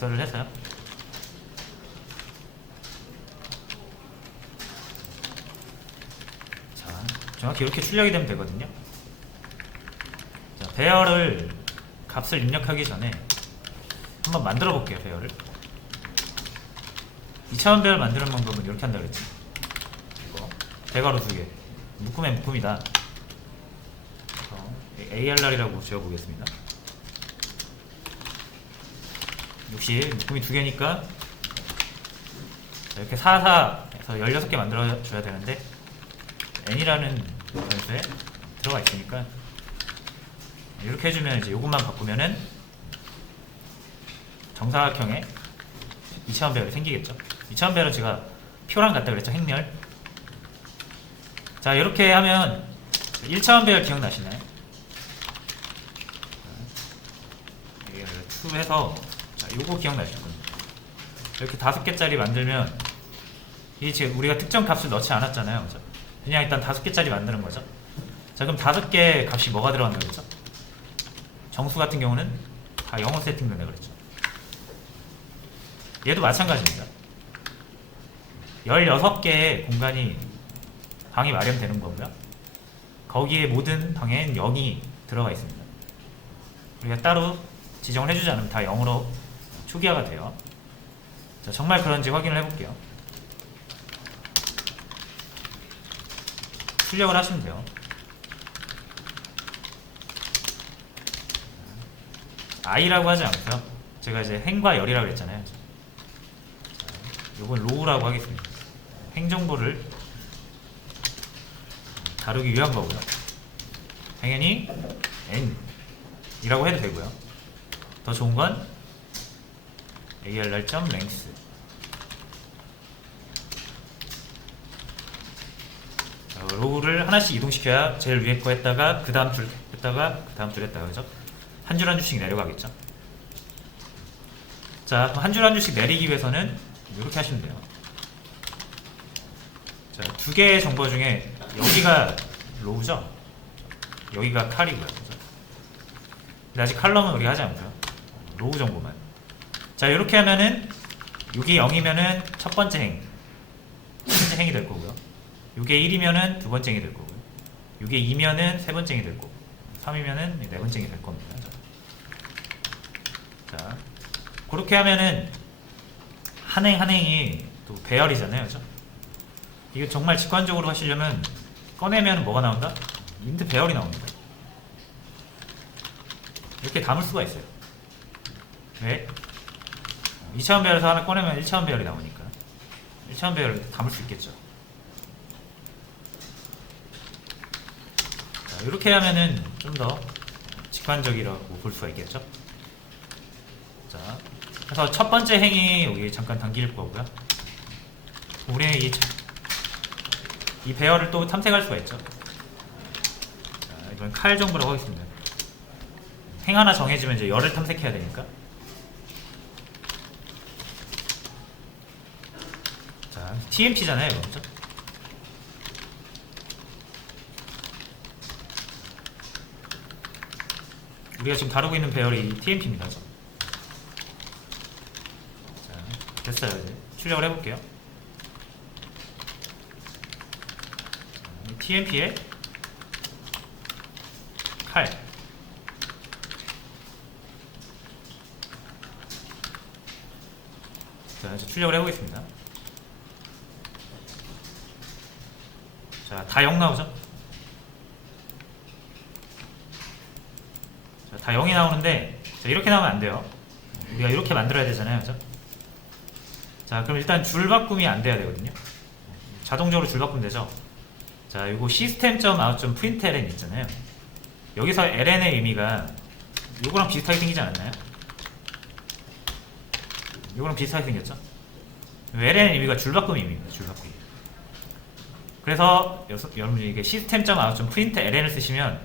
복사를 해서요. 자, 정확히 이렇게 출력이 되면 되거든요. 자, 배열을 값을 입력하기 전에 한번 만들어 볼게요. 배열을 2차원 배열 만드는 방법은 이렇게 한다 그랬지. 이거 대괄호 2개 묶음에 묶음이다. ARR이라고 지어보겠습니다. 역시 묶음이 2개니까 이렇게 4에서 16개 만들어줘야 되는데 n이라는 변수에 들어가 있으니까 이렇게 해주면 이제 요것만 바꾸면은 정사각형의 2차원 배열이 생기겠죠. 2차원 배열은 제가 표랑 같다 그랬죠. 행렬. 자, 이렇게 하면 1차원 배열 기억나시나요? 투 해서 자, 요거 기억나실 겁니다. 이렇게 5개짜리 만들면 이게 지금 우리가 특정 값을 넣지 않았잖아요. 그죠? 그냥 일단 5개짜리 만드는 거죠. 자, 그럼 5개 값이 뭐가 들어간다 그랬죠? 정수 같은 경우는 다 영어 세팅된다 그랬죠. 얘도 마찬가지입니다. 16개의 공간이 방이 마련되는 거고요. 거기에 모든 방엔 0이 들어가 있습니다. 우리가 따로 지정을 해주지 않으면 다 0으로 초기화가 돼요. 자, 정말 그런지 확인을 해볼게요. 출력을 하시면 돼요. i라고 하지 않고요. 제가 이제 행과 열이라고 했잖아요. 자, 요건 로우라고 하겠습니다. 행정보를 다루기 위한 거고요. 당연히 n 이라고 해도 되고요. 더 좋은 건 ARR.length. 로우를 하나씩 이동시켜야 제일 위에 거 했다가 그 다음 줄 했다가 그 다음 줄 했다가 그죠? 한 줄 한 줄씩 내려가겠죠. 자, 한 줄 한 줄씩 내리기 위해서는 이렇게 하시면 돼요. 자, 2개의 정보 중에 여기가 로우죠? 여기가 칼이고요. 그죠? 근데 아직 칼럼은 우리가 하지 않고요. 로우 정보만. 자, 이렇게 하면은 이게 0이면은 첫 번째 행, 행이 될 거고요. 이게 1이면은 두 번째 행이 될 거고요. 이게 2면은 세 번째 행이 될 거고, 3이면은 네 번째 행이 될 겁니다. 자, 그렇게 하면은 한 행 한 행이 또 배열이잖아요, 그죠? 이게 정말 직관적으로 하시려면 꺼내면 뭐가 나온다? 인트 배열이 나옵니다. 이렇게 담을 수가 있어요. 왜? 2차원 배열에서 하나 꺼내면 1차원 배열이 나오니까 1차원 배열을 담을 수 있겠죠. 자, 이렇게 하면은 좀 더 직관적이라고 볼 수가 있겠죠. 자, 그래서 첫 번째 행이 여기 잠깐 당길 거고요. 우리는 이 배열을 또 탐색할 수가 있죠. 자, 이건 칼 정보라고 하겠습니다. 행 하나 정해지면 이제 열을 탐색해야 되니까. 자, TMP잖아요, 이거. 그죠? 우리가 지금 다루고 있는 배열이 TMP입니다. 그죠? 자, 됐어요. 이제 출력을 해볼게요. TMP에 칼. 자, 이제 출력을 해보겠습니다. 자, 다 0 나오죠? 자, 다 0이 나오는데, 자, 이렇게 나오면 안 돼요. 우리가 이렇게 만들어야 되잖아요. 그죠? 자, 그럼 일단 줄 바꿈이 안 돼야 되거든요. 자동적으로 줄 바꾸면 되죠? 자, 이거 system.out.println 있잖아요. 여기서 ln의 의미가 이거랑 비슷하게 생기지 않았나요? 이거랑 비슷하게 생겼죠? ln의 의미가 줄바꿈 의미입니다. 줄바꿈. 그래서 여러분이 이게 system.out.println을 쓰시면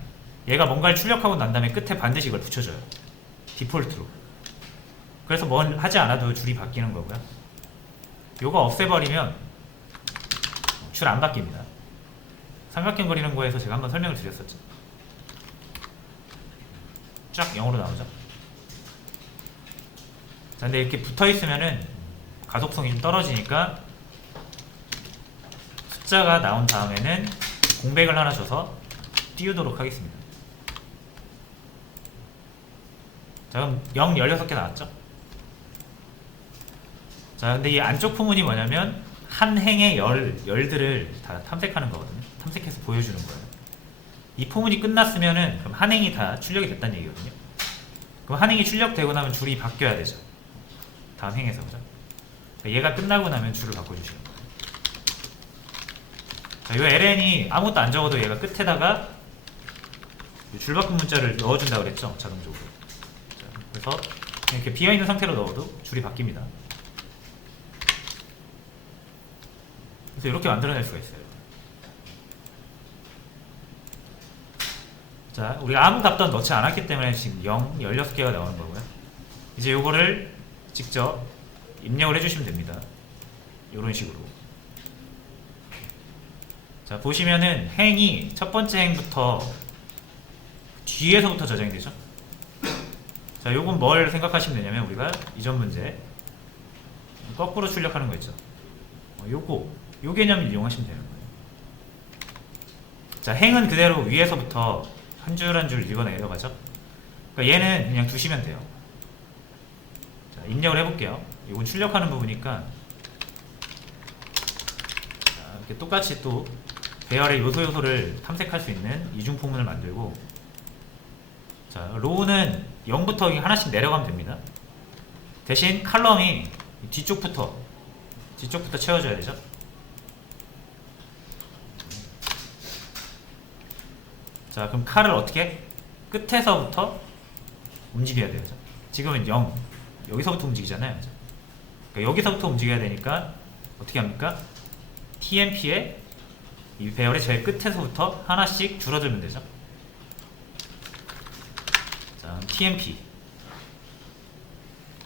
얘가 뭔가를 출력하고 난 다음에 끝에 반드시 이걸 붙여줘요. 디폴트로. 그래서 뭘 하지 않아도 줄이 바뀌는 거고요. 요거 없애버리면 줄 안 바뀝니다. 삼각형 그리는 거에서 제가 한번 설명을 드렸었죠. 쫙 0으로 나오죠. 자, 근데 이렇게 붙어 있으면은 가속성이 좀 떨어지니까 숫자가 나온 다음에는 공백을 하나 줘서 띄우도록 하겠습니다. 자, 그럼 0 16개 나왔죠? 자, 근데 이 안쪽 포문이 뭐냐면 한 행의 열들을 다 탐색하는 거거든요. 탐색해서 보여주는 거예요. 이 포문이 끝났으면은 그럼 한 행이 다 출력이 됐다는 얘기거든요. 그럼 한 행이 출력되고 나면 줄이 바뀌어야 되죠. 다음 행에서. 그죠? 얘가 끝나고 나면 줄을 바꿔주시는 거예요. 자, 이 ln이 아무것도 안 적어도 얘가 끝에다가 줄바꿈 문자를 넣어준다고 그랬죠. 자동적으로. 자, 그래서 이렇게 비어있는 상태로 넣어도 줄이 바뀝니다. 그래서 이렇게 만들어낼 수가 있어요. 자, 우리가 아무 값도 넣지 않았기 때문에 지금 0, 16개가 나오는 거고요. 이제 요거를 직접 입력을 해주시면 됩니다. 이런 식으로. 자, 보시면은 행이 첫 번째 행부터 뒤에서부터 저장이 되죠. 자, 요건 뭘 생각하시면 되냐면 우리가 이전 문제 거꾸로 출력하는 거 있죠. 요 개념을 이용하시면 되는 거예요. 자, 행은 그대로 위에서부터 한 줄 한 줄 읽어 내려가죠. 그러니까 얘는 그냥 두시면 돼요. 자, 입력을 해볼게요. 이건 출력하는 부분이니까 자, 이렇게 똑같이 또 배열의 요소를 탐색할 수 있는 이중 포문을 만들고, 자, 로우는 0부터 하나씩 내려가면 됩니다. 대신 칼럼이 뒤쪽부터 채워줘야 되죠. 자, 그럼 칼을 어떻게? 끝에서부터 움직여야 돼요. 지금은 0, 여기서부터 움직이잖아요. 그러니까 여기서부터 움직여야 되니까 어떻게 합니까? TMP에 이 배열의 제일 끝에서부터 하나씩 줄어들면 되죠. 자, TMP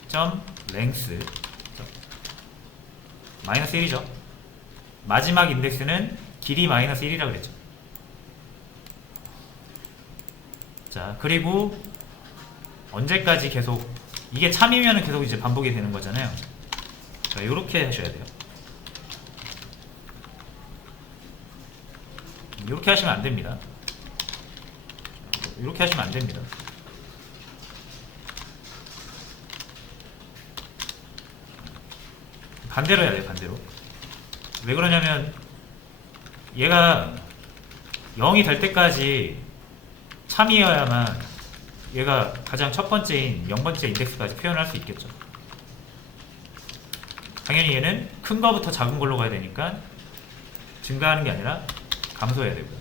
점 length 마이너스 1이죠. 마지막 인덱스는 길이 마이너스 1이라고 그랬죠. 자, 그리고 언제까지 계속, 이게 참이면은 계속 이제 반복이 되는 거잖아요. 자, 요렇게 하셔야 돼요. 이렇게 하시면 안 됩니다. 이렇게 하시면 안 됩니다. 반대로 해야 돼요. 반대로. 왜 그러냐면 얘가 0이 될 때까지 참이어야만 얘가 가장 첫 번째인 0번째 인덱스까지 표현할 수 있겠죠. 당연히 얘는 큰 거부터 작은 걸로 가야 되니까 증가하는 게 아니라 감소해야 되고요.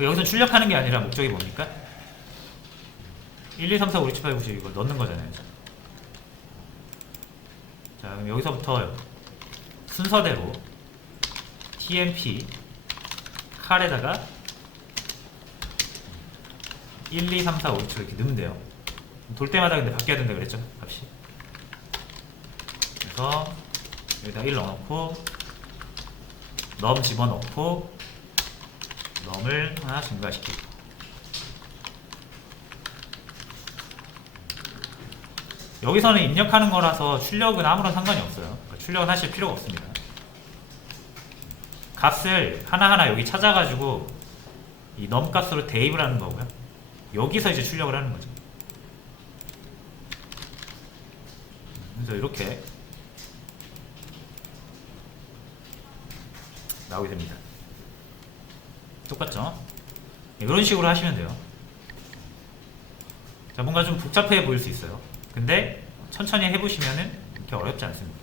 여기서 출력하는 게 아니라 목적이 뭡니까? 1, 2, 3, 4, 5, 6, 7, 8, 9, 10 이거 넣는 거잖아요. 자, 그럼 여기서부터 순서대로 TMP 칼에다가 1, 2, 3, 4, 5, 6, 7 이렇게 넣으면 돼요. 돌 때마다 근데 바뀌어야 된다 그랬죠? 값이. 그래서 여기다 1 넣어놓고 넘 집어넣고 넘을 하나 증가시키고, 여기서는 입력하는 거라서 출력은 아무런 상관이 없어요. 그러니까 출력은 하실 필요가 없습니다. 값을 하나하나 여기 찾아가지고 이 넘 값으로 대입을 하는 거고요. 여기서 이제 출력을 하는 거죠. 그래서 이렇게 나오게 됩니다. 똑같죠? 이런 식으로 하시면 돼요. 자, 뭔가 좀 복잡해 보일 수 있어요. 근데 천천히 해보시면은 이렇게 어렵지 않습니다.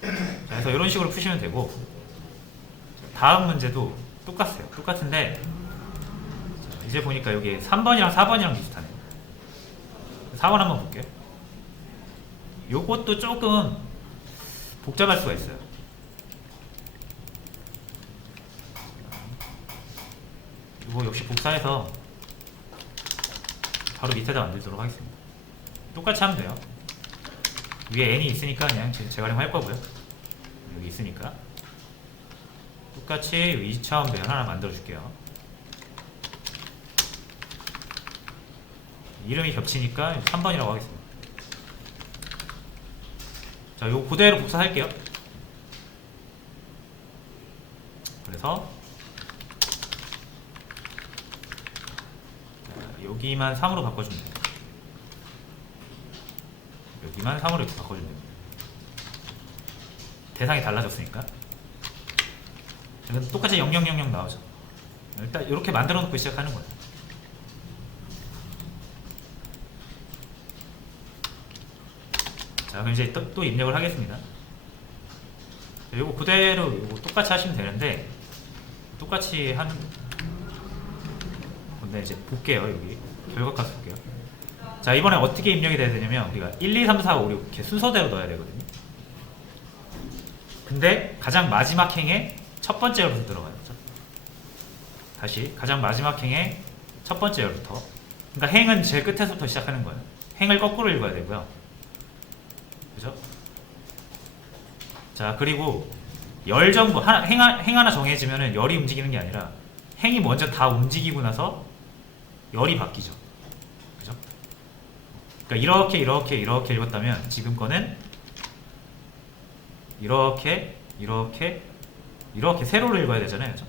자, 그래서 이런 식으로 푸시면 되고, 다음 문제도 똑같아요. 똑같은데 자, 이제 보니까 여기 3번이랑 4번이랑 비슷하네요. 4번 한번 볼게요. 요것도 조금 복잡할 수가 있어요. 이거 역시 복사해서 바로 밑에다 만들도록 하겠습니다. 똑같이 하면 돼요. 위에 n이 있으니까 그냥 재활용할 거고요. 여기 있으니까. 똑같이 2차원 배열 하나 만들어 줄게요. 이름이 겹치니까 3번이라고 하겠습니다. 자, 요거 그대로 복사할게요. 그래서 자, 여기만 3으로 바꿔주면 돼요. 여기만 3으로 이렇게 바꿔주면 됩니다. 대상이 달라졌으니까. 이건 똑같이 0000 나오죠. 일단 이렇게 만들어 놓고 시작하는 거예요. 자, 그럼 이제 또 입력을 하겠습니다. 요거 그대로 요거 똑같이 하시면 되는데, 똑같이 하는 건데 이제 볼게요. 여기 결과값 볼게요. 자, 이번에 어떻게 입력이 돼야 되냐면 우리가 1, 2, 3, 4, 5, 6 이렇게 순서대로 넣어야 되거든요. 근데 가장 마지막 행에 첫 번째 열부터 들어가요. 그렇죠? 다시 가장 마지막 행에 첫 번째 열부터. 그러니까 행은 제일 끝에서부터 시작하는 거예요. 행을 거꾸로 읽어야 되고요. 그죠? 자, 그리고 열 정보 행 하나 정해지면은 열이 움직이는 게 아니라 행이 먼저 다 움직이고 나서 열이 바뀌죠. 그죠? 그러니까 이렇게 읽었다면 지금 거는 이렇게 세로로 읽어야 되잖아요. 그죠?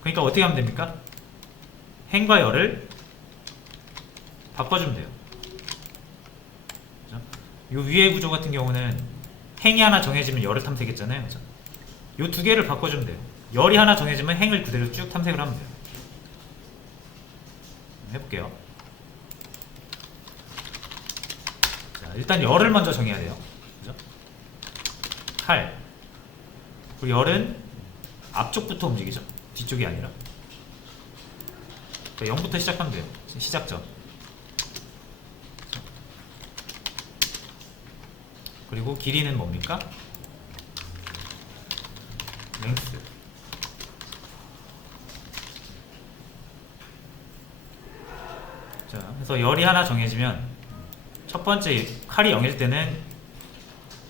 그러니까 어떻게 하면 됩니까? 행과 열을 바꿔주면 돼요. 그죠? 요 위의 구조 같은 경우는 행이 하나 정해지면 열을 탐색했잖아요. 그죠? 요 두 개를 바꿔주면 돼요. 열이 하나 정해지면 행을 그대로 쭉 탐색을 하면 돼요. 해볼게요. 자, 일단 열을 먼저 정해야 돼요. 그죠? 8. 그리고 열은 앞쪽부터 움직이죠. 뒤쪽이 아니라. 0부터 시작하면 돼요. 시작점. 그리고 길이는 뭡니까? 랭스. 자, 그래서 열이 하나 정해지면 첫 번째 칼이 0일 때는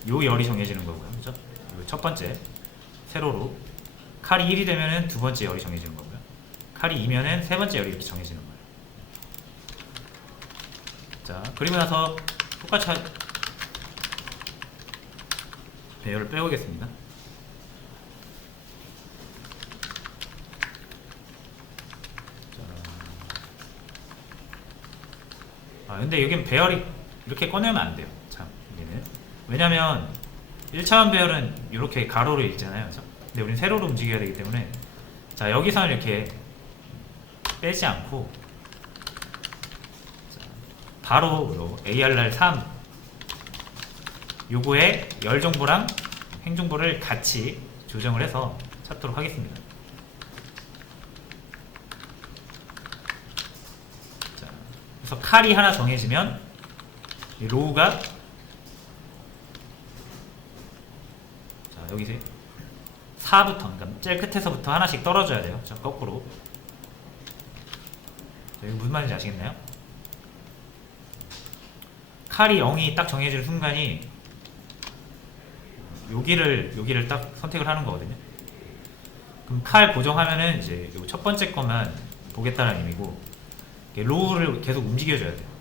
요 열이 정해지는 거고요. 그죠? 요 첫 번째 세로로 칼이 1이 되면은 두 번째 열이 정해지는 거고요. 칼이 2면은 세 번째 열이 이렇게 정해지는 거예요. 자, 그리고 나서 똑같이 배열을 빼오겠습니다. 근데 여긴 배열이 이렇게 꺼내면 안 돼요. 참, 여기는. 왜냐면 1차원 배열은 이렇게 가로로 읽잖아요. 그죠? 근데 우리는 세로로 움직여야 되기 때문에, 자, 여기서는 이렇게 빼지 않고, 자, 바로 ARR 3 요거에 열 정보랑 행 정보를 같이 조정을 해서 찾도록 하겠습니다. 자, 그래서 칼이 하나 정해지면 이 로우가, 자, 여기서 4부터, 그러니까 제일 끝에서부터 하나씩 떨어져야 돼요. 자, 거꾸로. 자, 이거 무슨 말인지 아시겠나요? 칼이 0이 딱 정해지는 순간이 여기를 딱 선택을 하는 거거든요. 그럼 칼 고정하면은 이제 요 첫 번째 것만 보겠다는 의미고, 로우를 계속 움직여줘야 돼요.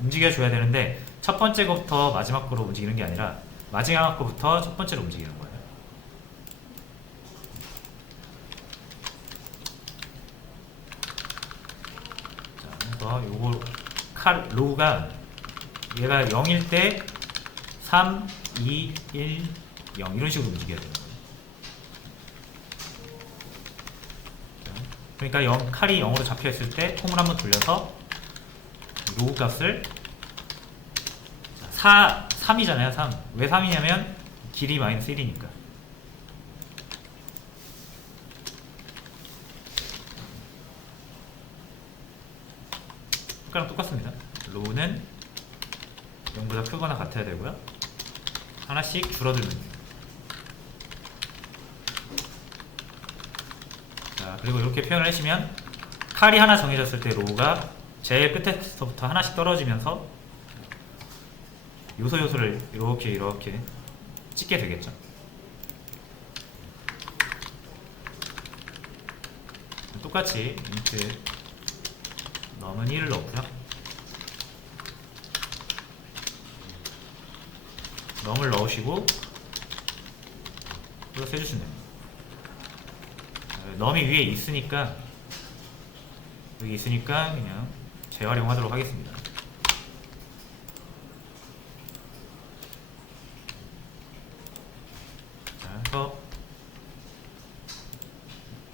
움직여줘야 되는데 첫 번째 것부터 마지막 거로 움직이는 게 아니라 마지막 거부터 첫 번째로 움직이는 거예요. 자, 그래서 요거 로우가 얘가 0일 때 3, 2, 1, 0 이런 식으로 움직여야 되는 거예요. 그러니까 칼이 0으로 잡혀있을 때 홈을 한번 돌려서 로우 값을 3이잖아요. 3. 왜 3이냐면 길이 마이너스 1이니까. 아까랑 똑같습니다. 로우는 0보다 크거나 같아야 되고요. 하나씩 줄어들면 돼요. 자, 그리고 이렇게 표현을 하시면 칼이 하나 정해졌을 때 로우가 제일 끝에서부터 하나씩 떨어지면서 요소를 이렇게 찍게 되겠죠. 똑같이 int num은 1을 넣고요. num을 넣으시고 플러스 해주시면 됩니다. num이 위에 있으니까 여기 있으니까 그냥 재활용하도록 하겠습니다. 자, 그래서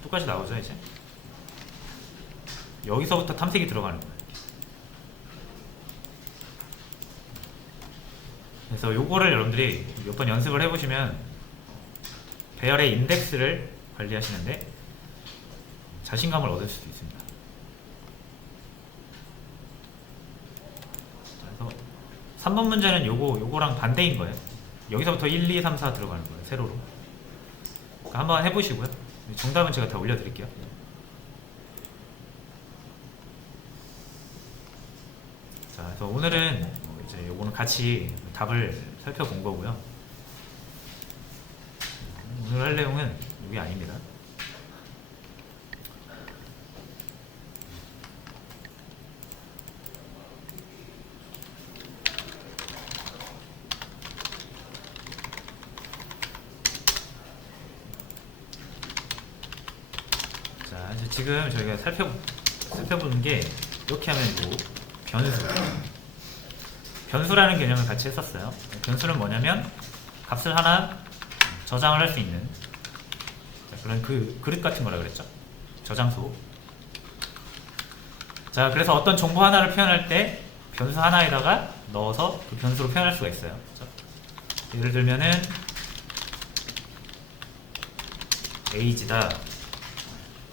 똑같이 나오죠. 이제 여기서부터 탐색이 들어가는 거예요. 그래서 요거를 여러분들이 몇 번 연습을 해보시면 배열의 인덱스를 관리하시는데 자신감을 얻을 수도 있습니다. 그래서 3번 문제는 요거랑 반대인 거예요. 여기서부터 1, 2, 3, 4 들어가는 거예요. 세로로. 그러니까 한번 해보시고요. 정답은 제가 다 올려드릴게요. 자, 그래서 오늘은 이제 요거는 같이 답을 살펴본 거고요. 오늘 할 내용은 이게 아닙니다. 자, 이제 지금 저희가 살펴보는 게 이렇게 하면 뭐 변수라는 개념을 같이 했었어요. 변수는 뭐냐면 값을 하나 저장을 할 수 있는 그런 그릇 같은 거라 그랬죠. 저장소. 자, 그래서 어떤 정보 하나를 표현할 때 변수 하나에다가 넣어서 그 변수로 표현할 수가 있어요. 그렇죠? 예를 들면은 age다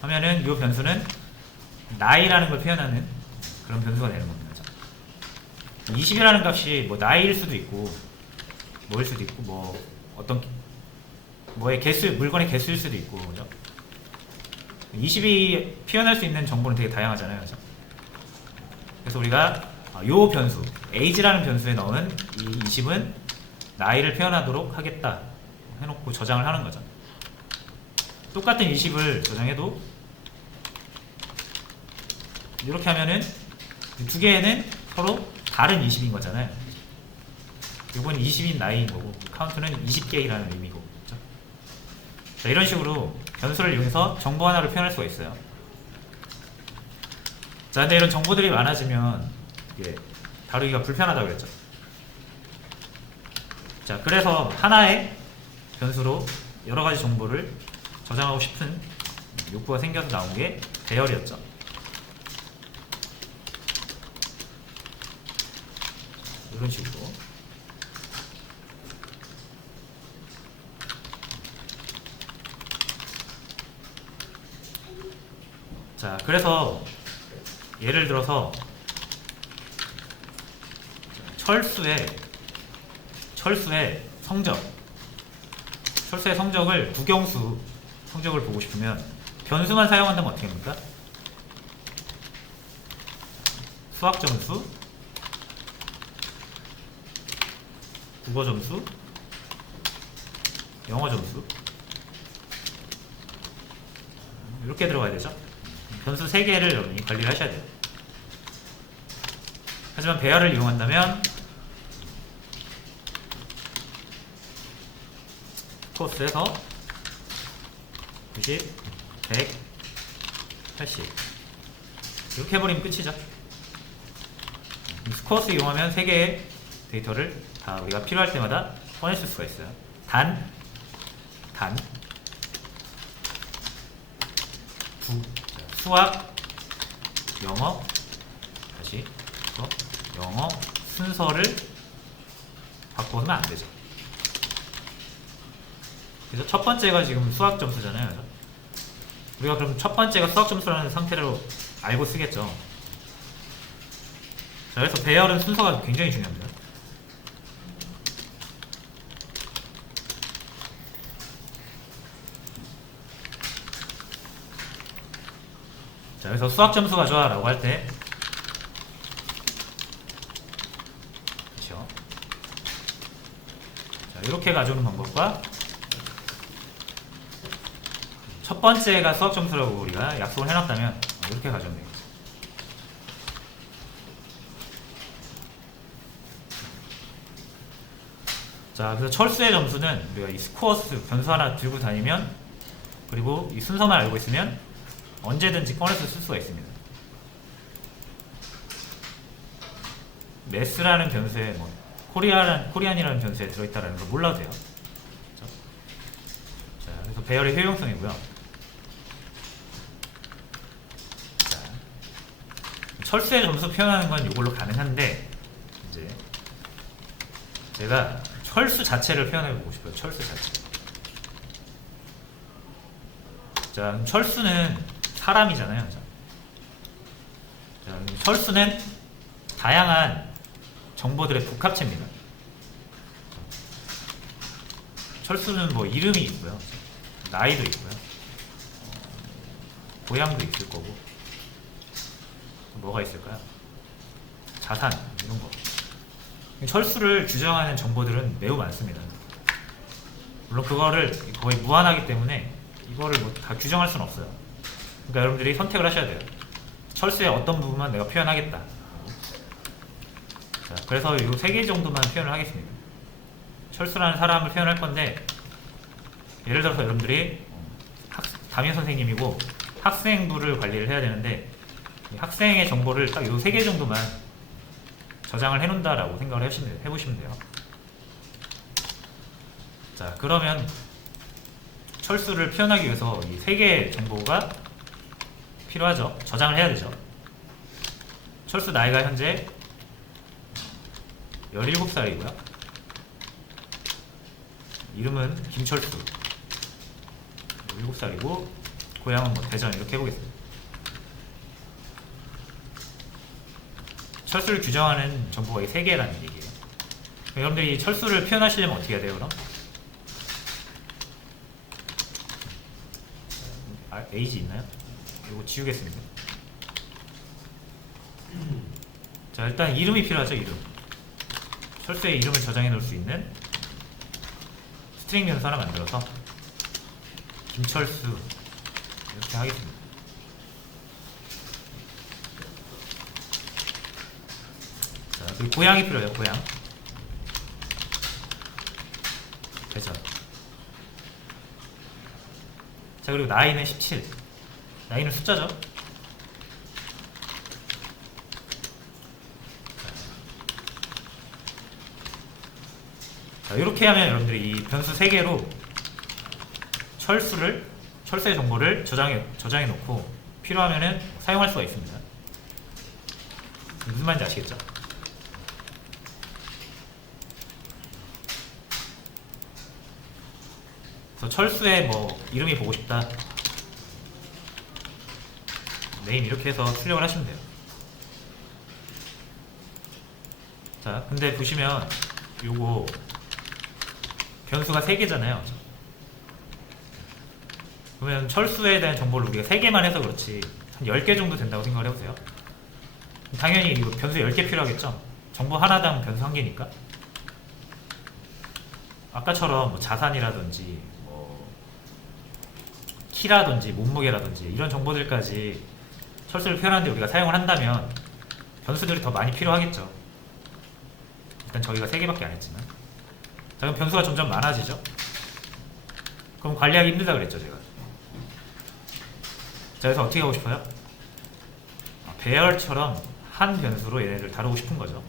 하면은 이 변수는 나이라는 걸 표현하는 그런 변수가 되는 겁니다. 20이라는 값이 뭐 나이일 수도 있고 뭐일 수도 있고 뭐 어떤 뭐의 개수, 물건의 개수일 수도 있고, 그죠? 20이 표현할 수 있는 정보는 되게 다양하잖아요, 그죠? 그래서 우리가 요 변수 age라는 변수에 넣은 이 20은 나이를 표현하도록 하겠다 해놓고 저장을 하는 거죠. 똑같은 20을 저장해도 이렇게 하면은 두 개는 서로 다른 20인 거잖아요. 이건 20인 나이인 거고 카운트는 20개이라는 의미고, 그렇죠? 자, 이런 식으로 변수를 이용해서 정보 하나를 표현할 수가 있어요. 자, 근데 이런 정보들이 많아지면 이게 다루기가 불편하다고 그랬죠. 자, 그래서 하나의 변수로 여러 가지 정보를 저장하고 싶은 욕구가 생겨서 나온 게 배열이었죠. 이런 식으로. 자, 그래서 예를 들어서 철수의 성적을 국영수 성적을 보고 싶으면 변수만 사용한다면 어떻게 합니까? 수학 점수, 국어 점수, 영어 점수 이렇게 들어가야 되죠. 변수 3개를 여러분이 관리를 하셔야 돼요. 하지만 배열을 이용한다면 코스에서 90, 100, 80 이렇게 해버리면 끝이죠. 스코어스 이용하면 3개의 데이터를 다 우리가 필요할 때마다 꺼내줄 수가 있어요. 단 수학, 영어, 다시 영어 순서를 바꿔서는 안 되죠. 그래서 첫 번째가 지금 수학 점수잖아요. 우리가 그럼 첫 번째가 수학 점수라는 상태로 알고 쓰겠죠. 자, 그래서 배열은 순서가 굉장히 중요합니다. 자, 그래서 수학 점수 가져와 라고 할 때 그렇죠. 자, 이렇게 가져오는 방법과 첫 번째가 수학 점수라고 우리가 약속을 해놨다면 이렇게 가져오면 되겠죠. 자, 그래서 철수의 점수는 우리가 이 스코어스 변수 하나 들고 다니면, 그리고 이 순서만 알고 있으면 언제든지 꺼내서 쓸 수가 있습니다. 매스라는 변수에 뭐 코리안이라는 변수에 들어있다라는 걸 몰라도 돼요. 그렇죠? 자, 그래서 배열의 효용성이고요. 자, 철수의 점수 표현하는 건 이걸로 가능한데, 이제 제가 철수 자체를 표현해보고 싶어요. 철수 자체. 자, 철수는 사람이잖아요. 자, 철수는 다양한 정보들의 복합체입니다. 철수는 뭐 이름이 있고요, 나이도 있고요, 고향도 있을 거고, 뭐가 있을까요? 자산, 이런 거. 철수를 규정하는 정보들은 매우 많습니다. 물론 그거를 거의 무한하기 때문에 이거를 뭐 다 규정할 수는 없어요. 그러니까 여러분들이 선택을 하셔야 돼요. 철수의 어떤 부분만 내가 표현하겠다. 자, 그래서 이 3개 정도만 표현을 하겠습니다. 철수라는 사람을 표현할 건데, 예를 들어서 여러분들이 담임 선생님이고 학생부를 관리를 해야 되는데, 학생의 정보를 딱 이 3개 정도만 저장을 해놓는다라고 생각을 해보시면 돼요. 자, 그러면 철수를 표현하기 위해서 이 3개의 정보가 필요하죠. 저장을 해야 되죠. 철수 나이가 현재 17살이고요. 이름은 김철수. 17살이고 고향은 뭐 대전, 이렇게 해보겠습니다. 철수를 규정하는 정보가 이 3개라는 얘기예요. 여러분들이 철수를 표현하시려면 어떻게 해야 돼요, 그럼? 에이지 있나요? 이거 지우겠습니다. 자, 일단 이름이 필요하죠. 이름. 철수의 이름을 저장해 놓을 수 있는 스트링 변수 하나 만들어서 김철수 이렇게 하겠습니다. 자, 그리고 고향이 필요해요. 고향. 대전. 자, 그리고 나이는 17. 나이는 숫자죠. 자, 이렇게 하면 여러분들이 이 변수 3개로 철수의 정보를 저장해 놓고 필요하면은 사용할 수가 있습니다. 무슨 말인지 아시겠죠? 그래서 철수의 뭐 이름이 보고 싶다, 네임 이렇게 해서 출력을 하시면 돼요. 자, 근데 보시면 요거 변수가 3개잖아요. 그러면 철수에 대한 정보를 우리가 3개만 해서 그렇지 한 10개 정도 된다고 생각을 해보세요. 당연히 이거 변수 10개 필요하겠죠. 정보 하나당 변수 1개니까. 아까처럼 뭐 자산이라든지 뭐 키라든지 몸무게라든지 이런 정보들까지 철수를 표현하는데 우리가 사용을 한다면 변수들이 더 많이 필요하겠죠. 일단 저희가 3개밖에 안 했지만. 자, 그럼 변수가 점점 많아지죠. 그럼 관리하기 힘들다 그랬죠, 제가. 자, 그래서 어떻게 하고 싶어요? 배열처럼 한 변수로 얘네를 다루고 싶은 거죠.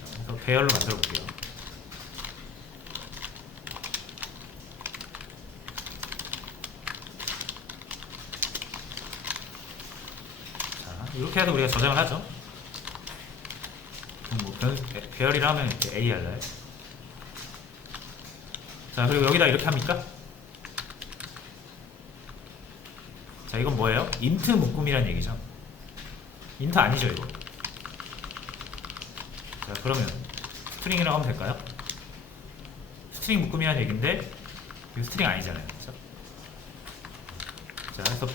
자, 그래서 배열로 만들어 볼게요. 자, 이렇게 해서 우리가 저장을 하죠. 뭐 배열이라 하면 이렇게 A 할래요. 자, 그리고 여기다 이렇게 합니까? 자, 이건 뭐예요? 인트 묶음이라는 얘기죠. 인트 아니죠, 이거. 자, 그러면 스트링이라고 하면 될까요? 스트링 묶음이라는 얘기인데 이거 스트링 아니잖아요, 그렇죠? 자, 그래서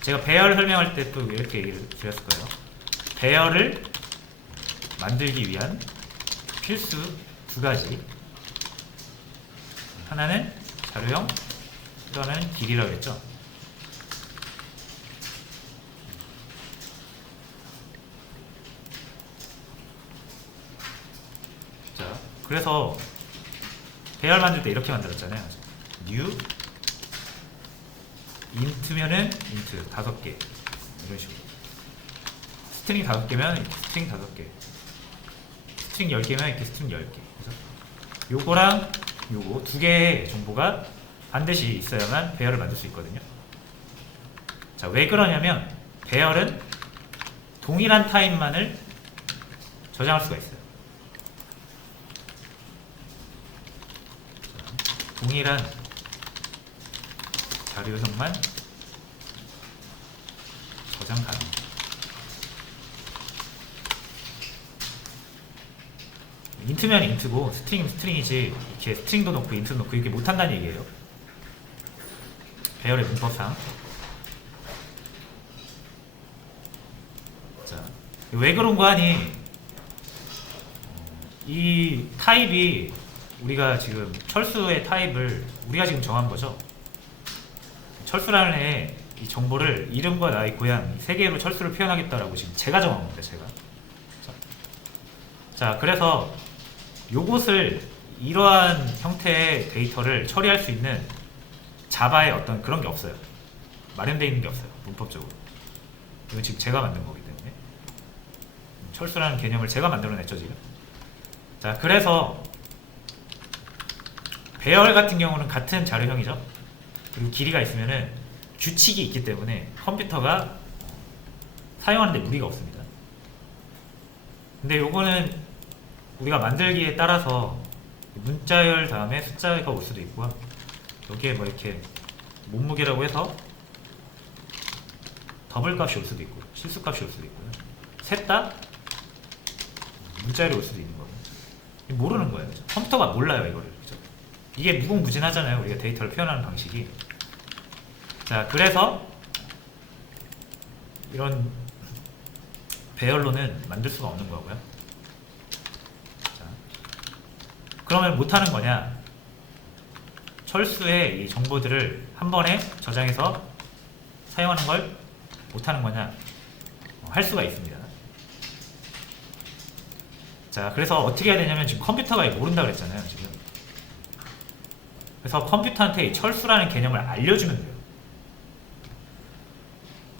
제가 배열 설명할 때 또 이렇게 얘기를 드렸을 거예요. 배열을 만들기 위한 필수 2가지. 하나는 자료형 그러면 길이라고 했죠. 자, 그래서 배열 만들 때 이렇게 만들었잖아요. new int면은 int 5개 이런 식으로, 스트링 5개면 이렇게 스트링 5개, 스트링 10개면 이렇게 스트링 10개. 그래서 요거랑 요거 두 개의 정보가 반드시 있어야만 배열을 만들 수 있거든요. 자, 왜 그러냐면 배열은 동일한 타입만을 저장할 수가 있어요. 자, 동일한 자료형만 저장 가능. 인트면 인트고 스트링이면 스트링이지 이렇게 스트링도 넣고 인트도 넣고 이렇게 못한다는 얘기예요. 배열의 문법상. 자, 왜 그런 거 하니, 이 타입이 우리가 지금 철수의 타입을 우리가 지금 정한 거죠. 철수라는 애 이 정보를 이름과 나이, 고향 세 개로 철수를 표현하겠다라고 지금 제가 정한 겁니다. 제가. 자, 그래서 요것을 이러한 형태의 데이터를 처리할 수 있는 자바에 어떤 그런 게 없어요. 마련되어 있는 게 없어요. 문법적으로. 이건 지금 제가 만든 거기 때문에. 철수라는 개념을 제가 만들어냈죠 지금. 자, 그래서 배열 같은 경우는 같은 자료형이죠. 그리고 길이가 있으면은 규칙이 있기 때문에 컴퓨터가 사용하는데 무리가 없습니다. 근데 요거는 우리가 만들기에 따라서 문자열 다음에 숫자가 올 수도 있고요. 여기에 뭐 이렇게 몸무게라고 해서 더블 값이 올 수도 있고 실수 값이 올 수도 있고요. 셋 다 문자열이 올 수도 있는 거고. 모르는 거예요. 그죠? 컴퓨터가 몰라요 이거를. 그죠? 이게 무궁무진하잖아요. 우리가 데이터를 표현하는 방식이. 자, 그래서 이런 배열로는 만들 수가 없는 거고요. 자, 그러면 못하는 거냐? 철수의 이 정보들을 한 번에 저장해서 사용하는 걸 못하는 거냐? 할 수가 있습니다. 자, 그래서 어떻게 해야 되냐면 지금 컴퓨터가 모른다 그랬잖아요. 지금. 그래서 컴퓨터한테 이 철수라는 개념을 알려주면 돼요.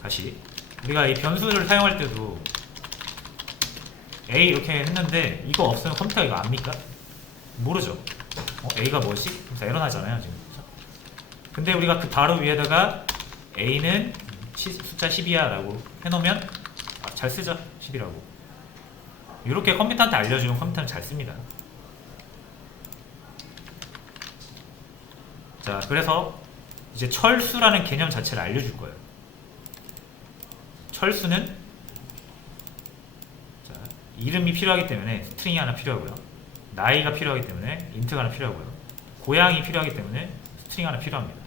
다시 우리가 이 변수를 사용할 때도 A 이렇게 했는데 이거 없으면 컴퓨터가 이거 압니까? 모르죠. A가 뭐지? 그래서 에러 나잖아요 지금. 근데 우리가 그 바로 위에다가 A는 숫자 10이야 라고 해놓으면 잘 쓰죠. 10이라고. 이렇게 컴퓨터한테 알려주면 컴퓨터는 잘 씁니다. 자, 그래서 이제 철수라는 개념 자체를 알려줄 거예요. 철수는 자, 이름이 필요하기 때문에 스트링이 하나 필요하고요. 나이가 필요하기 때문에 인트가 하나 필요하고요. 고향이 필요하기 때문에 스트링 하나 필요합니다.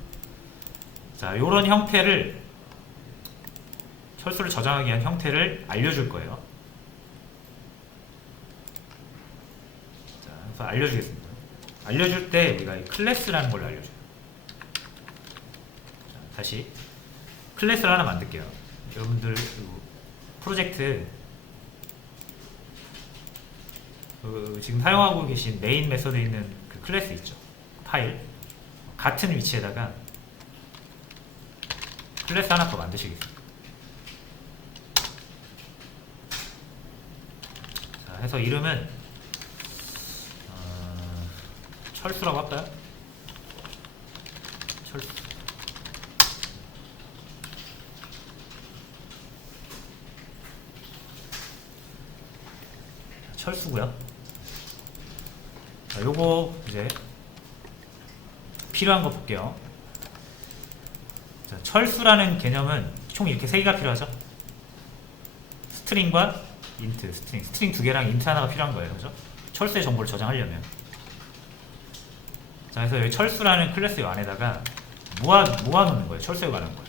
자, 이런 형태를 철수를 저장하기 위한 형태를 알려줄 거예요. 자, 그래서 알려주겠습니다. 알려줄 때 우리가 이 클래스라는 걸 알려줘요. 자, 다시 클래스를 하나 만들게요. 여러분들 프로젝트 지금 사용하고 계신 메인 메서드에 있는 그 클래스 있죠. 파일 같은 위치에다가 클래스 하나 더 만드시겠습니다. 자, 해서 이름은 철수라고 할까요? 철수. 철수고요. 자, 요거 이제 필요한 거 볼게요. 자, 철수라는 개념은 총 이렇게 3개가 필요하죠. 스트링과 인트, 스트링 2개랑 인트 하나가 필요한 거예요. 그죠? 철수의 정보를 저장하려면. 자, 그래서 여기 철수라는 클래스 안에다가 모아놓는 거예요. 철수에 관한 거예요.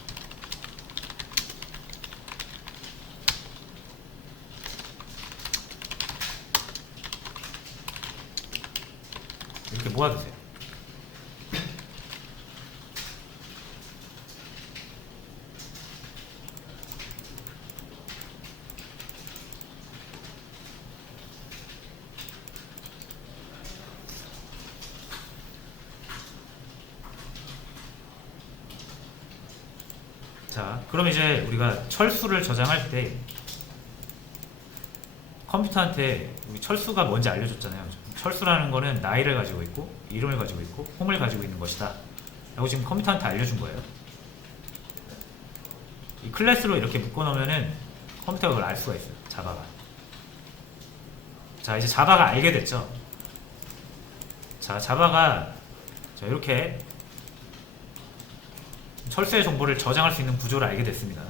이렇게 모아두세요. 자, 그럼 이제 우리가 철수를 저장할 때 컴퓨터한테 우리 철수가 뭔지 알려줬잖아요. 철수라는 거는 나이를 가지고 있고 이름을 가지고 있고 홈을 가지고 있는 것이다 라고 지금 컴퓨터한테 알려준 거예요. 이 클래스로 이렇게 묶어놓으면은 컴퓨터가 그걸 알 수가 있어요. 자바가. 자, 이제 자바가 알게 됐죠. 자, 자바가 자, 이렇게 철수의 정보를 저장할 수 있는 구조를 알게 됐습니다.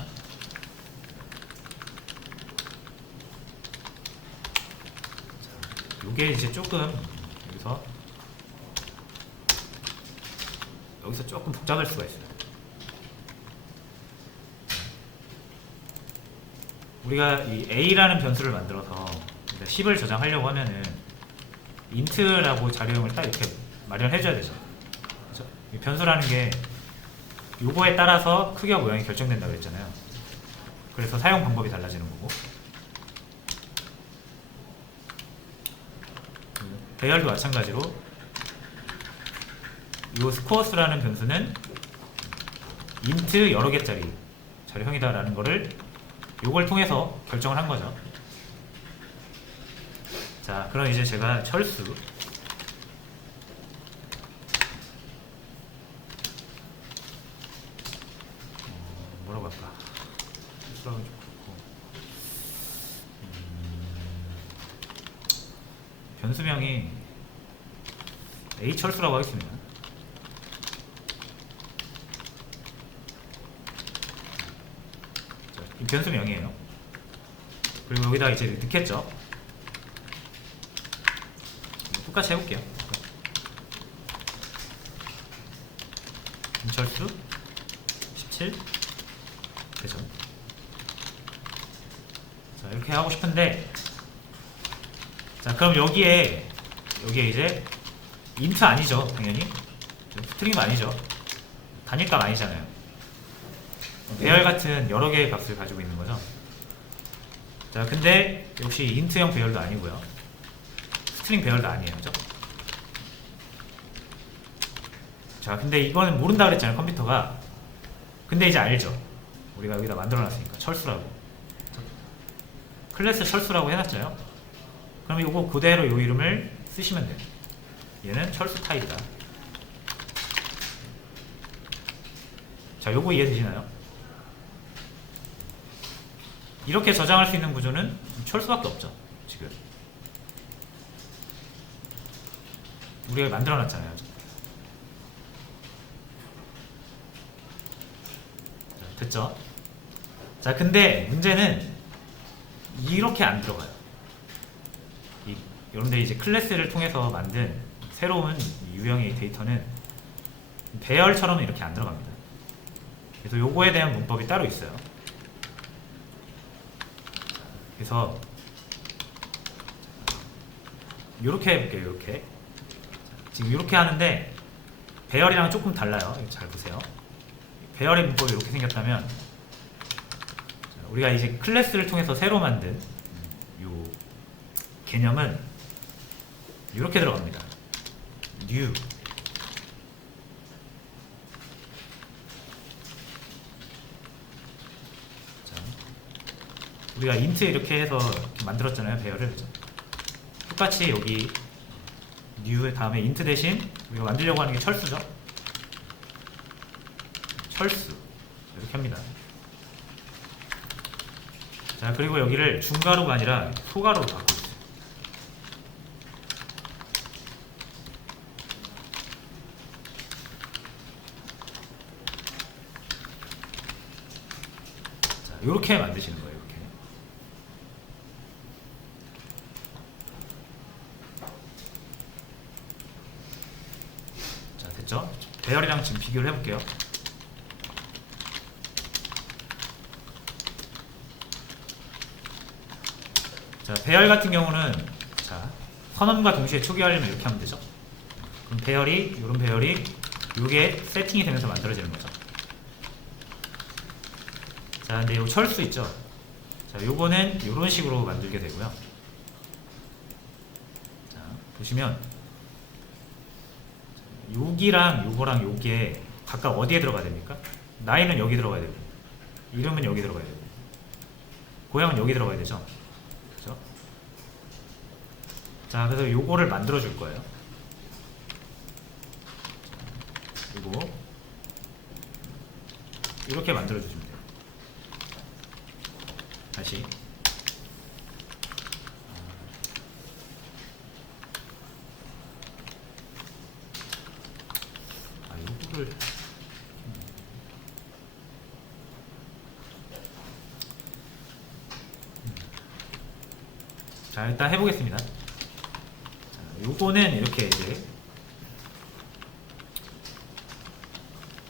요게 이제 조금 여기서 조금 복잡할 수가 있어요. 우리가 이 a라는 변수를 만들어서 10을 저장하려고 하면은 int라고 자료형을 딱 이렇게 마련해줘야 되죠. 그렇죠? 이 변수라는 게 요거에 따라서 크기와 모양이 결정된다고 했잖아요. 그래서 사용 방법이 달라지는 거고, 배열도 마찬가지로 요 스코어스라는 변수는 int 여러 개짜리 자료형이다 라는 거를 요걸 통해서 결정을 한 거죠. 자, 그럼 이제 제가 철수 뭐라고 할까? 철수라고 좀 그렇고 변수명이 a철수라고 하겠습니다. 자, 이 변수명이에요. 그리고 여기다 이제 넣겠죠. 똑같이 해볼게요. 인철수 17 되죠. 자, 이렇게 하고 싶은데, 자, 그럼 여기에 이제 int 아니죠, 당연히. 스트링 아니죠. 단일값 아니잖아요. 배열 같은 여러 개의 값을 가지고 있는 거죠. 자, 근데 역시 int형 배열도 아니고요. 스트링 배열도 아니에요. 그죠? 자, 근데 이거는 모른다 그랬잖아요, 컴퓨터가. 근데 이제 알죠. 우리가 여기다 만들어 놨으니까. 철수라고. 클래스 철수라고 해놨죠. 그럼 이거 그대로 이 이름을 쓰시면 돼요. 얘는 철수 타입이다. 자, 요거 이해되시나요? 이렇게 저장할 수 있는 구조는 철수밖에 없죠, 지금. 우리가 만들어 놨잖아요. 됐죠? 자, 근데 문제는 이렇게 안 들어가요. 여러분들이 이제 클래스를 통해서 만든 새로운 유형의 데이터는 배열처럼 이렇게 안 들어갑니다. 그래서 요거에 대한 문법이 따로 있어요. 그래서 요렇게 해볼게요. 요렇게. 지금 이렇게 하는데 배열이랑 조금 달라요. 잘 보세요. 배열의 문법이 이렇게 생겼다면, 우리가 이제 클래스를 통해서 새로 만든 요 개념은 이렇게 들어갑니다. new. 자, 우리가 int 이렇게 해서 이렇게 만들었잖아요, 배열을. 똑같이 여기 new 다음에 int 대신 우리가 만들려고 하는 게 철수죠. 철수 이렇게 합니다. 자, 그리고 여기를 중괄호가 아니라 소괄호로 바꾸고 있어요. 자, 이렇게 만드시는 거예요. 이렇게. 자, 됐죠? 배열이랑 지금 비교를 해볼게요. 자, 배열 같은 경우는, 자, 선언과 동시에 초기화하려면 이렇게 하면 되죠. 그럼 배열이, 이런 배열이 요게 세팅이 되면서 만들어지는 거죠. 자, 근데 요 철수 있죠. 자, 요거는 요런 식으로 만들게 되고요. 자, 보시면 여기랑 요거랑 요게 각각 어디에 들어가야 됩니까? 나이는 여기 들어가야 되고, 이름은 여기 들어가야 돼요. 고향은 여기 들어가야 되죠. 그죠? 자, 그래서 요거를 만들어 줄 거예요. 그리고 이렇게 만들어 주시면 돼요. 다시 요거를 자, 일단 해보겠습니다. 자, 요거는 이렇게 이제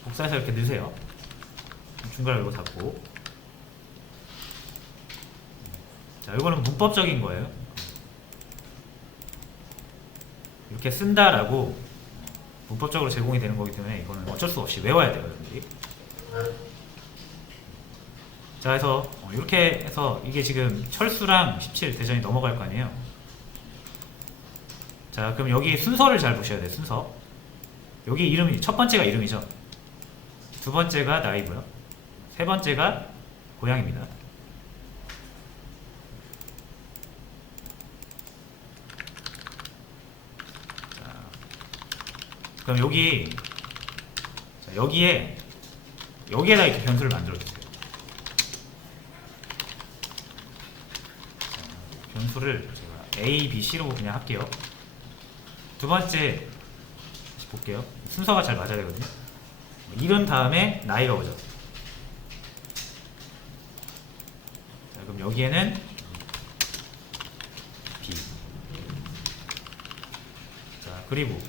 복사해서 이렇게 넣으세요. 중간에 이거 닫고. 자, 이거는 문법적인 거예요. 이렇게 쓴다라고 문법적으로 제공이 되는 거기 때문에 이거는 어쩔 수 없이 외워야 돼요, 여러분들이. 자, 그래서 이렇게 해서 이게 지금 철수랑 17 대전이 넘어갈 거 아니에요. 자, 그럼 여기 순서를 잘 보셔야 돼요. 순서. 여기 이름이 첫 번째가 이름이죠. 두 번째가 나이고요. 세 번째가 고향입니다. 자, 그럼 여기에다 이렇게 변수를 만들어 주세요. 변수를 제가 A, B, C로 그냥 할게요. 두 번째 볼게요. 순서가 잘 맞아야 되거든요. 이름 다음에 나이가 오죠. 자, 그럼 여기에는 B. 자, 그리고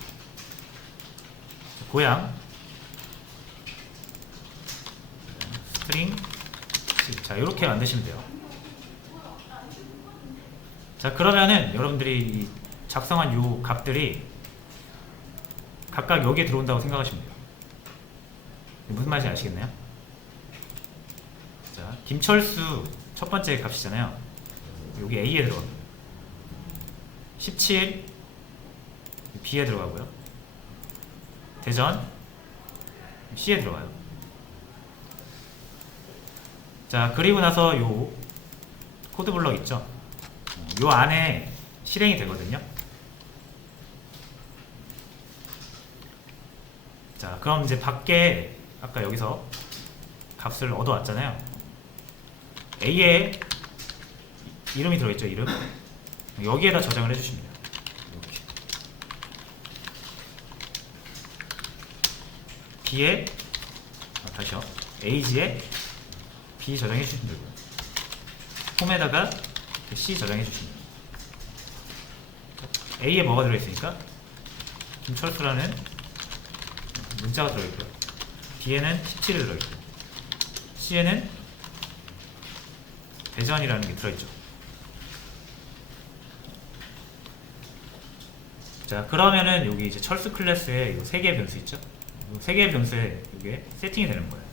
고향 스트링 C. 자, 이렇게 만드시면 돼요. 자, 그러면은 여러분들이 작성한 요 값들이 각각 여기에 들어온다고 생각하시면 돼요. 무슨 말인지 아시겠나요? 자, 김철수 첫 번째 값이잖아요. 여기 A에 들어갑니다. 17 B에 들어가고요. 대전 C에 들어가요. 자, 그리고 나서 요 코드 블럭 있죠? 요 안에 실행이 되거든요. 자, 그럼 이제 밖에 아까 여기서 값을 얻어왔잖아요. A에 이름이 들어있죠, 이름. 여기에다 저장을 해주십니다. 이렇게. B에 다시요. A지에 B 저장해 주시면 되고요. 홈에다가 C 저장해 주시면 돼요. A에 뭐가 들어있으니까 김철수라는 문자가 들어있고요. B에는 17이 들어있고 C에는 대전이라는 게 들어있죠. 자, 그러면은 여기 이제 철수 클래스에 이 3개의 변수 있죠? 이 3개의 변수에 이게 세팅이 되는 거예요.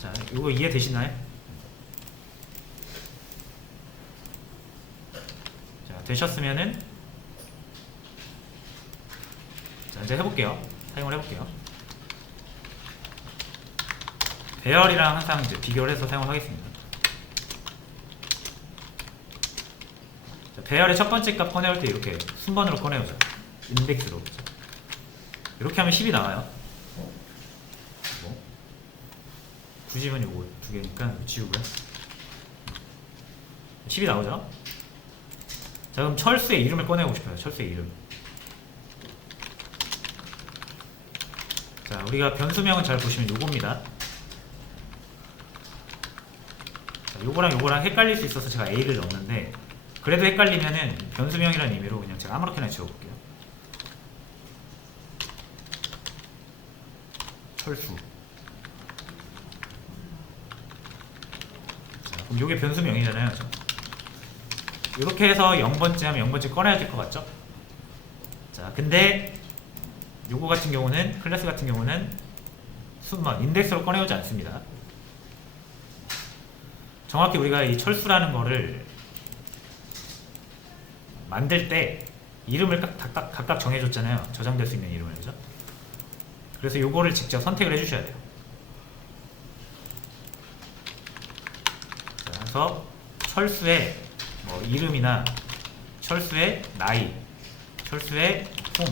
자, 이거 이해되시나요? 자, 되셨으면은 자, 이제 해볼게요. 사용을 해볼게요. 배열이랑 항상 이제 비교를 해서 사용을 하겠습니다. 자, 배열의 첫 번째 값 꺼내올 때 이렇게 순번으로 꺼내오죠. 인덱스로. 이렇게 하면 10이 나와요. 90은 요거 두 개니까 지우고요. 10이 나오죠. 자, 그럼 철수의 이름을 꺼내고 싶어요. 철수의 이름. 자, 우리가 변수명은 잘 보시면 요겁니다. 자, 요거랑 요거랑 헷갈릴 수 있어서 제가 A를 넣었는데, 그래도 헷갈리면은 변수명이라는 의미로 그냥 제가 아무렇게나 지워볼게요. 철수. 자, 그럼 요게 변수명이잖아요. 그죠? 이렇게 해서 0번째 하면 0번째 꺼내야 될 것 같죠? 자, 근데 요거 같은 경우는, 클래스 같은 경우는 순번, 인덱스로 꺼내오지 않습니다. 정확히 우리가 이 철수라는 거를 만들 때 이름을 각각 정해줬잖아요. 저장될 수 있는 이름을. 그죠? 그래서 요거를 직접 선택을 해주셔야 돼요. 자, 그래서 철수의 뭐 이름이나 철수의 나이, 철수의 홈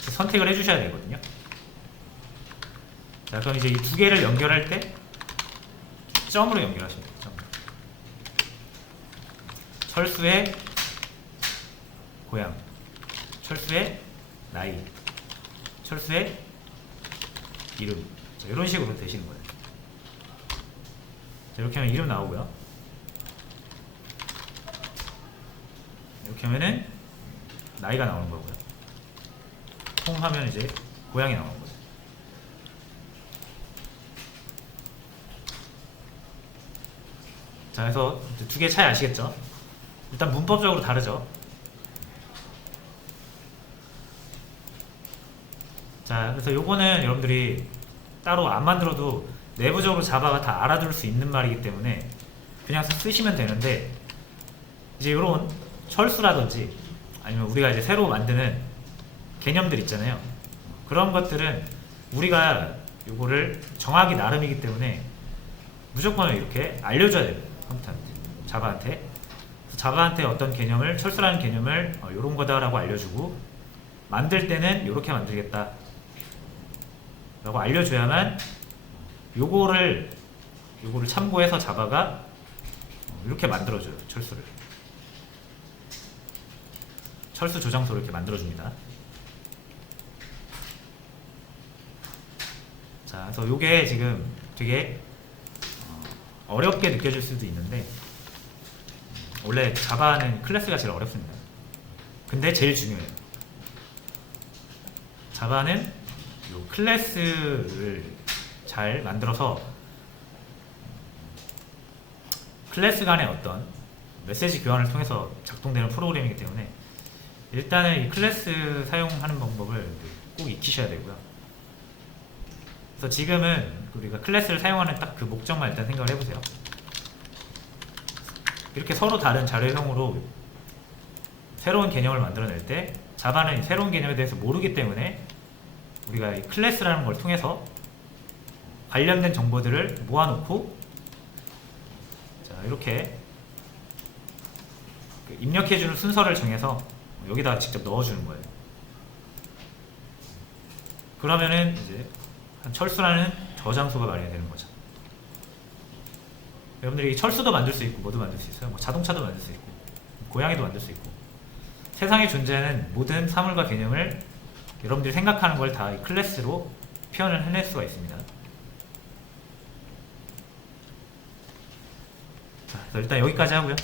선택을 해주셔야 되거든요. 자, 그럼 이제 이 두 개를 연결할 때 점으로 연결하시면 돼요. 점. 철수의 고향, 철수의 나이, 철수의 이름. 자, 이런 식으로 되시는 거예요. 자, 이렇게 하면 이름 나오고요. 이렇게 하면은 나이가 나오는 거고요. 통 하면 이제 고향이 나오는 거죠. 자, 그래서 두 개 차이 아시겠죠? 일단 문법적으로 다르죠. 자, 그래서 요거는 여러분들이 따로 안 만들어도 내부적으로 자바가 다 알아둘 수 있는 말이기 때문에 그냥 쓰시면 되는데, 이제 요런 철수라든지 아니면 우리가 이제 새로 만드는 개념들 있잖아요. 그런 것들은 우리가 요거를 정하기 나름이기 때문에 무조건 이렇게 알려줘야 돼요. 컴퓨터한테, 자바한테. 자바한테 어떤 개념을, 철수라는 개념을 요런 거다라고 알려주고, 만들 때는 요렇게 만들겠다 라고 알려줘야만 요거를 참고해서 자바가 이렇게 만들어줘요. 철수를, 철수 조장소를 이렇게 만들어줍니다. 자, 그래서 요게 지금 되게 어렵게 느껴질 수도 있는데, 원래 자바는 클래스가 제일 어렵습니다. 근데 제일 중요해요. 자바는 요 클래스를 잘 만들어서 클래스 간의 어떤 메시지 교환을 통해서 작동되는 프로그램이기 때문에 일단은 이 클래스 사용하는 방법을 꼭 익히셔야 되고요. 그래서 지금은 우리가 클래스를 사용하는 딱 그 목적만 일단 생각을 해보세요. 이렇게 서로 다른 자료형으로 새로운 개념을 만들어낼 때, 자바는 새로운 개념에 대해서 모르기 때문에 우리가 이 클래스라는 걸 통해서 관련된 정보들을 모아놓고, 자, 이렇게 입력해주는 순서를 정해서 여기다가 직접 넣어주는 거예요. 그러면은 이제 한 철수라는 저장소가 마련이 되는 거죠. 여러분들이 철수도 만들 수 있고 뭐도 만들 수 있어요. 뭐 자동차도 만들 수 있고 고양이도 만들 수 있고, 세상에 존재하는 모든 사물과 개념을 여러분들이 생각하는 걸 다 이 클래스로 표현을 해낼 수가 있습니다. 자, 그래서 일단 여기까지 하고요.